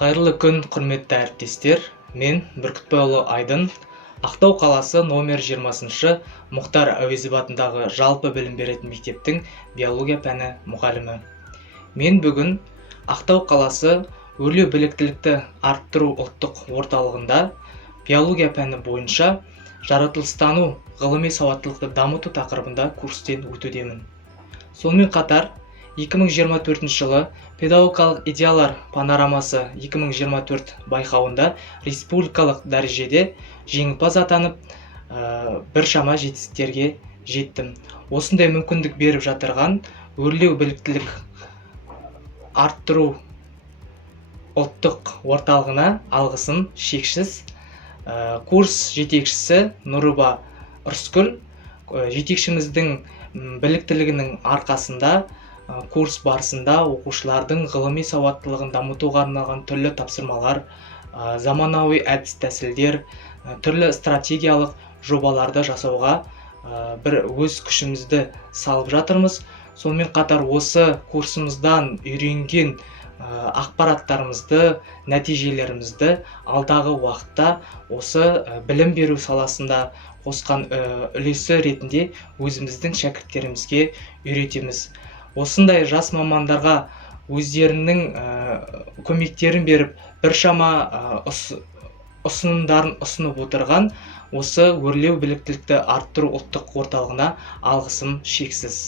Қайырлы күн, құрметті әріптестер. Мен Бүркітбайұлы Айдын, Ақтау қаласы номер 20-шы Мұхтар Әуезов атындағы жалпы білім беретін мектептің биология пәні мұғалімі. Мен бүгін Ақтау қаласы өрлеу біліктілікті арттыру ұлттық орталығында биология пәні бойынша жаратылыстану ғылыми сауаттылықты дамыту тақырыбында курстен өтудемін. Сонымен қатар 2024 жылы педагогикалық идеялар панорамасы 2024 байқауында республикалық дәрежеде жеңімпаз атанып, біршама жетістіктерге жеттім. Осындай мүмкіндік беріп жатырған өрлеу біліктілік арттыру ұлттық орталығына алғысым шексіз. Курс жетекшісі Нұрыба Ұрскүл, жетекшіміздің біліктілігінің арқасында курс барысында оқушылардың ғылыми сауаттылығын дамытуға арналған түрлі тапсырмалар, заманауи әдіс-тәсілдер, түрлі стратегиялық жобаларды жасауға бір өз күшімізді салып жатырмыз. Сонымен қатар осы курсымыздан үйренген ақпараттарымызды, нәтижелерімізді алдағы уақытта осы білім беру саласында қосқан үлесі ретінде өзіміздің шәкірттерімізге үйретеміз. Осындай жас мамандарға өздерінің көмектерін беріп, біршама ұсынымдарын ұсынып отырған осы өрлеу біліктілікті арттыру ұлттық орталығына алғысым шексіз.